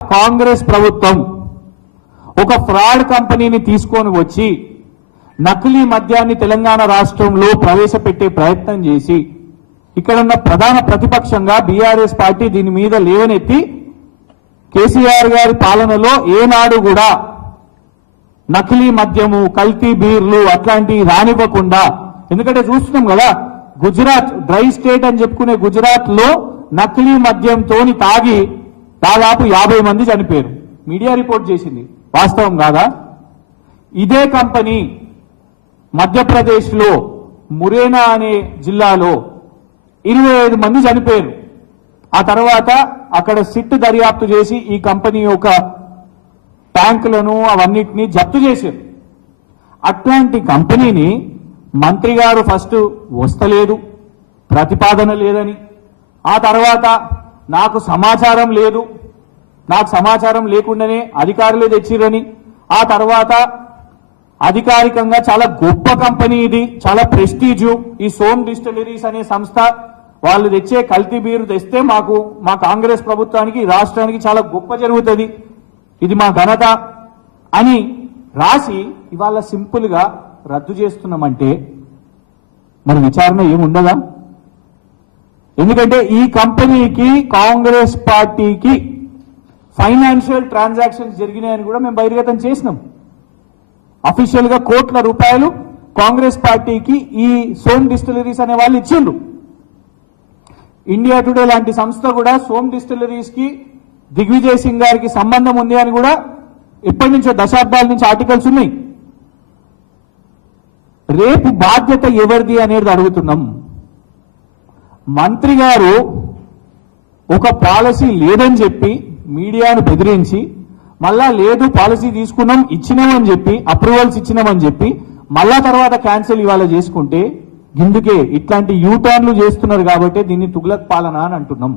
కాంగ్రెస్ ప్రభుత్వం ఒక ఫ్రాడ్ కంపెనీని తీసుకొని వచ్చి నకిలీ మద్యాన్ని తెలంగాణ రాష్ట్రంలో ప్రవేశపెట్టే ప్రయత్నం చేసి ఇక్కడున్న ప్రధాన ప్రతిపక్షంగా బీఆర్ఎస్ పార్టీ దీని మీద లేవనెత్తి కేసీఆర్ గారి పాలనలో ఏనాడు కూడా నకిలీ మద్యము కల్తీ బీర్లు అట్లాంటివి రానివ్వకుండా, ఎందుకంటే చూస్తున్నాం కదా గుజరాత్ డ్రై స్టేట్ అని చెప్పుకునే గుజరాత్ లో నకిలీ మద్యంతో తాగి దాదాపు 50 మంది చనిపోయారు. మీడియా రిపోర్ట్ చేసింది, వాస్తవం కాదా? ఇదే కంపెనీ మధ్యప్రదేశ్ లో మురేనా అనే జిల్లాలో 25 మంది చనిపోయారు. ఆ తర్వాత అక్కడ సిట్ దర్యాప్తు చేసి ఈ కంపెనీ యొక్క ట్యాంకులను అవన్నిటినీ జప్తు చేశారు. అట్లాంటి కంపెనీని మంత్రి గారు ఫస్ట్ వస్తలేదు, ప్రతిపాదన లేదని, ఆ తర్వాత నాకు సమాచారం లేదు, నాకు సమాచారం లేకుండానే అధికారులే తెచ్చిరని, ఆ తర్వాత అధికారికంగా చాలా గొప్ప కంపెనీ ఇది, చాలా ప్రెస్టీజు, ఈ సోమ్ డిస్టిలరీస్ అనే సంస్థ వాళ్ళు తెచ్చే కల్తీ బీరు తెస్తే మా కాంగ్రెస్ ప్రభుత్వానికి రాష్ట్రానికి చాలా గొప్ప జరుగుతుంది, ఇది మా ఘనత అని రాసి ఇవాళ సింపుల్ గా రద్దు చేస్తున్నామంటే మరి విచారణ ఏముండదా? ఎందుకంటే ఈ కంపెనీకి కాంగ్రెస్ పార్టీకి ఫైనాన్షియల్ ట్రాన్సాక్షన్స్ జరిగినాయని కూడా మేము బహిర్గతం చేసినాం. అఫీషియల్ గా కోట్ల రూపాయలు కాంగ్రెస్ పార్టీకి ఈ సోమ్ డిస్టిలరీస్ అనే వాళ్ళు ఇచ్చిండ్రు. ఇండియా టుడే లాంటి సంస్థ కూడా సోమ్ డిస్టిలరీస్ కి దిగ్విజయ్ సింగ్ గారికి సంబంధం ఉంది అని కూడా ఎప్పటి నుంచో దశాబ్దాల నుంచి ఆర్టికల్స్ ఉన్నాయి. రేపు బాధ్యత ఎవరిది అనేది అడుగుతున్నాం. మంత్రి గారు ఒక పాలసీ లేదని చెప్పి మీడియాను బెదిరించి మళ్ళా లేదు పాలసీ తీసుకున్నాం ఇచ్చినామని చెప్పి అప్రూవల్స్ ఇచ్చినామని చెప్పి మళ్ళా తర్వాత క్యాన్సిల్ ఇవాళ చేసుకుంటే ఇందుకే ఇట్లాంటి యూటర్న్లు చేస్తున్నారు కాబట్టి దీన్ని తుగ్లక్ పాలన అని అంటున్నాం.